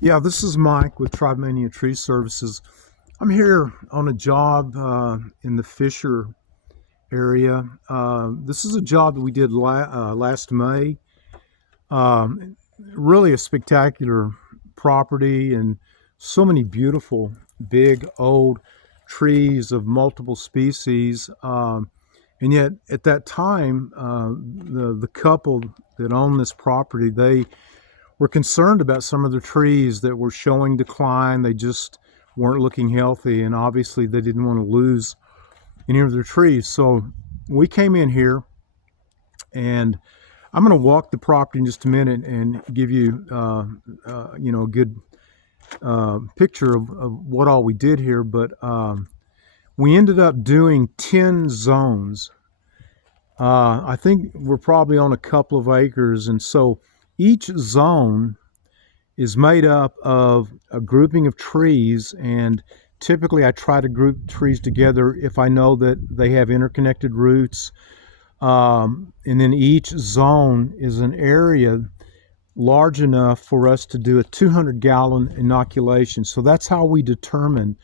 Yeah, this is Mike with Tribemania Tree Services. I'm here on a job in the Fischer area. This is a job that we did last May. Really a spectacular property and so many beautiful, big, old trees of multiple species. And yet, at that time, the couple that owned this property, they were concerned about some of the trees that were showing decline. They just weren't looking healthy, and obviously they didn't want to lose any of their trees. So we came in here, and I'm going to walk the property in just a minute and give you, a good picture of what all we did here. But we ended up doing 10 zones. I think we're probably on a couple of acres, and so each zone is made up of a grouping of trees, and typically I try to group trees together if I know that they have interconnected roots. And then each zone is an area large enough for us to do a 200-gallon inoculation. So that's how we determine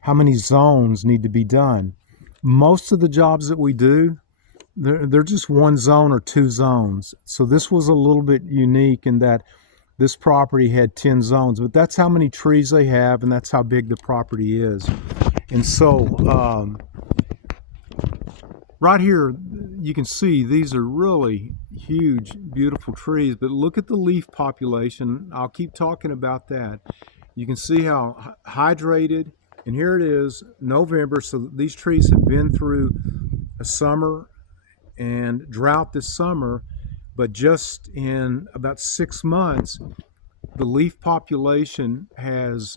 how many zones need to be done. Most of the jobs that we do, they're just one zone or two zones. So this was a little bit unique in that this property had 10 zones, but that's how many trees they have, and that's how big the property is. And so right here, you can see these are really huge, beautiful trees, but look at the leaf population. I'll keep talking about that. You can see how hydrated, and here it is, November, so these trees have been through a summer and drought this summer, but just in about 6 months, the leaf population has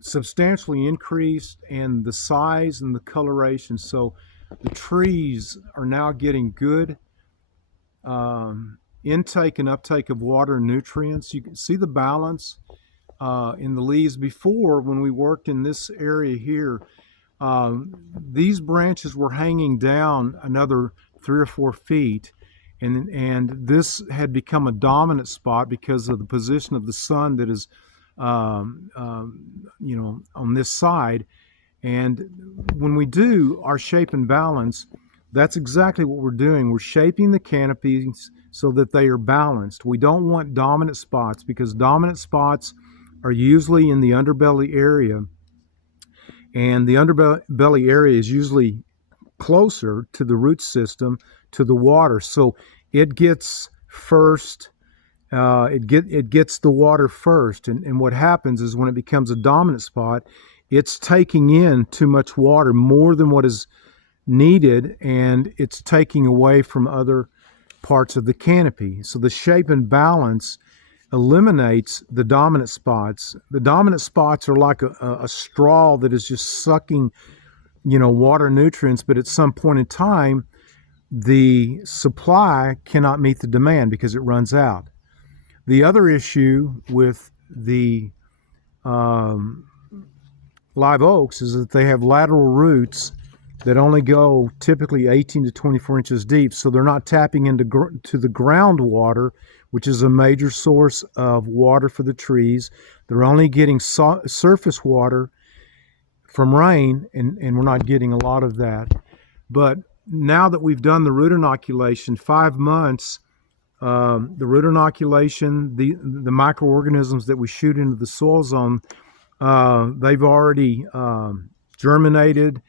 substantially increased, and the size and the coloration. So the trees are now getting good intake and uptake of water and nutrients. You can see the balance in the leaves. Before, when we worked in this area here, these branches were hanging down another 3 or 4 feet, and this had become a dominant spot because of the position of the sun that is on this side. And when we do our shape and balance, that's exactly what we're doing. We're shaping the canopies so that they are balanced. We don't want dominant spots, because dominant spots are usually in the underbelly area, and the underbelly area is usually closer to the root system, to the water. So it gets first, it gets the water first. And what happens is when it becomes a dominant spot, it's taking in too much water, more than what is needed, and it's taking away from other parts of the canopy. So the shape and balance eliminates the dominant spots. The dominant spots are like a straw that is just sucking, water nutrients, but at some point in time, the supply cannot meet the demand because it runs out. The other issue with the live oaks is that they have lateral roots that only go typically 18 to 24 inches deep, so they're not tapping into to the groundwater, which is a major source of water for the trees. They're only getting surface water from rain, and we're not getting a lot of that. But now that we've done the root inoculation, 5 months, the root inoculation, the microorganisms that we shoot into the soil zone, they've already germinated,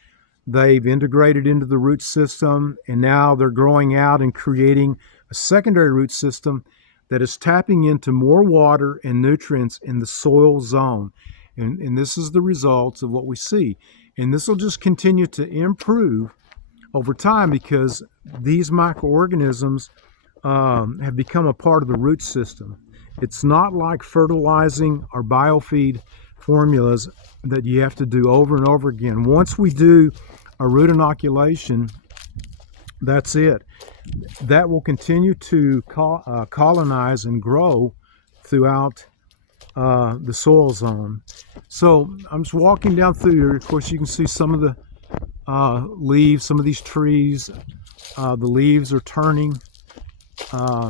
they've integrated into the root system, and now they're growing out and creating a secondary root system that is tapping into more water and nutrients in the soil zone. And this is the results of what we see. And this will just continue to improve over time because these microorganisms have become a part of the root system. It's not like fertilizing or biofeed formulas that you have to do over and over again. Once we do a root inoculation, that's it. That will continue to colonize and grow throughout the soil zone. So I'm just walking down through here. Of course, you can see some of the leaves, some of these trees. The leaves are turning. to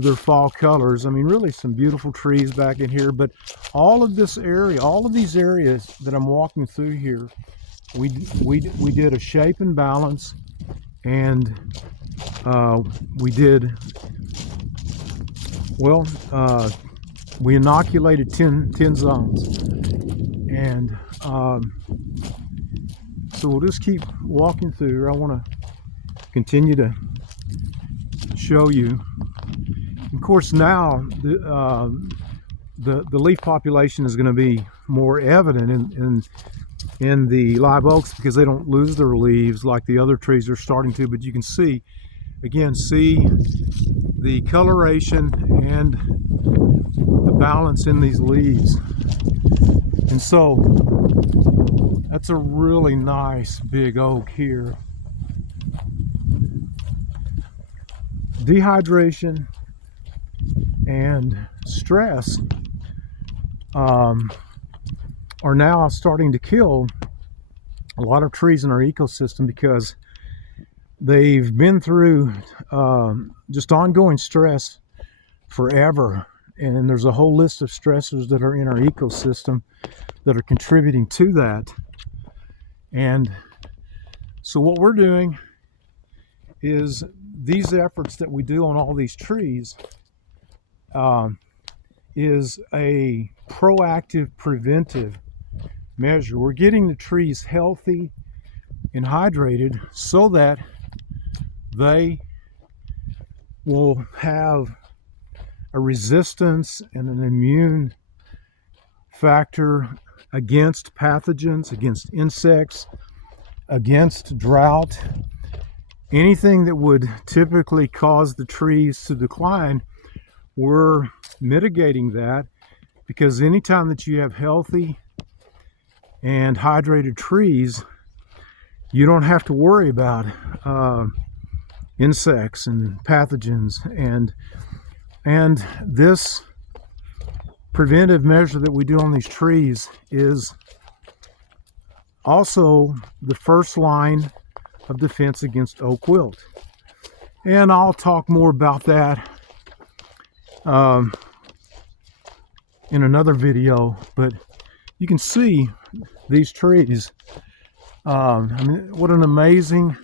their fall colors. I mean, really some beautiful trees back in here, but all of this area, all of these areas that I'm walking through here, we did a shape and balance, and we did, well, we inoculated 10 zones. And so we'll just keep walking through. I want to continue to show you. Of course, now the leaf population is going to be more evident in the live oaks because they don't lose their leaves like the other trees are starting to. But you can see, again, see the coloration and the balance in these leaves. And so that's a really nice big oak here. Dehydration and stress are now starting to kill a lot of trees in our ecosystem because they've been through just ongoing stress forever. And there's a whole list of stressors that are in our ecosystem that are contributing to that. And so what we're doing is these efforts that we do on all these trees is a proactive preventive measure. We're getting the trees healthy and hydrated so that they will have a resistance and an immune factor against pathogens, against insects, against drought. Anything that would typically cause the trees to decline, we're mitigating that, because anytime that you have healthy and hydrated trees, you don't have to worry about insects and pathogens. And this preventive measure that we do on these trees is also the first line of defense against oak wilt. And I'll talk more about that in another video, but you can see these trees. I mean, what an amazing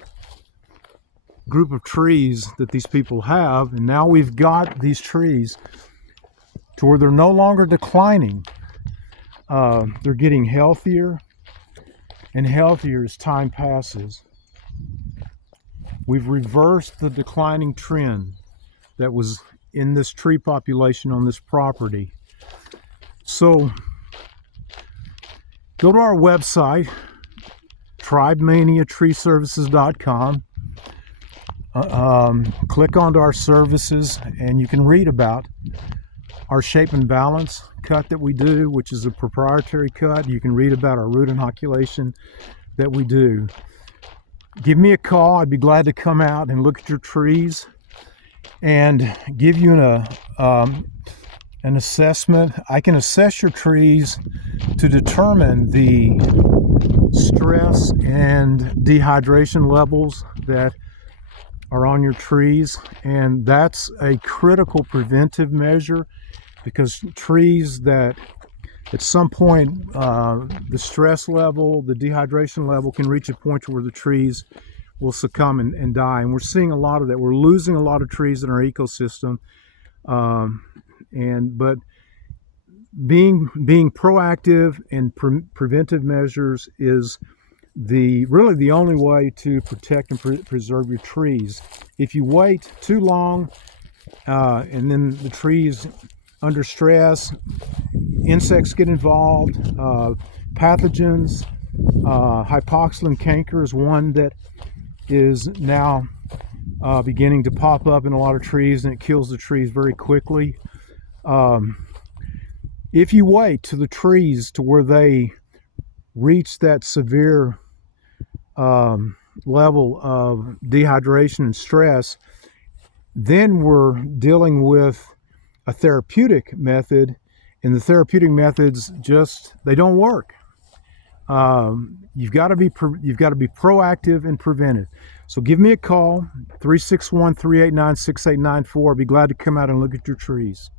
group of trees that these people have. And now we've got these trees to where they're no longer declining. They're getting healthier and healthier as time passes. We've reversed the declining trend that was in this tree population on this property. So go to our website, tribemaniatreeservices.com. Click onto our services and you can read about our shape and balance cut that we do, which is a proprietary cut. You can read about our root inoculation that we do. Give me a call. I'd be glad to come out and look at your trees and give you an assessment. I can assess your trees to determine the stress and dehydration levels that are on your trees, and that's a critical preventive measure, because trees that at some point the stress level, the dehydration level can reach a point where the trees will succumb and die. And we're seeing a lot of that. We're losing a lot of trees in our ecosystem, but being proactive and preventive measures is really the only way to protect and preserve your trees. If you wait too long and then the trees under stress, insects get involved, pathogens, hypoxylin canker is one that is now beginning to pop up in a lot of trees, and it kills the trees very quickly. If you wait to the trees to where they reach that severe level of dehydration and stress, then we're dealing with a therapeutic method, and the therapeutic methods they don't work. You've got to be proactive and preventive. So give me a call, 361 389 6894. I'll be glad to come out and look at your trees.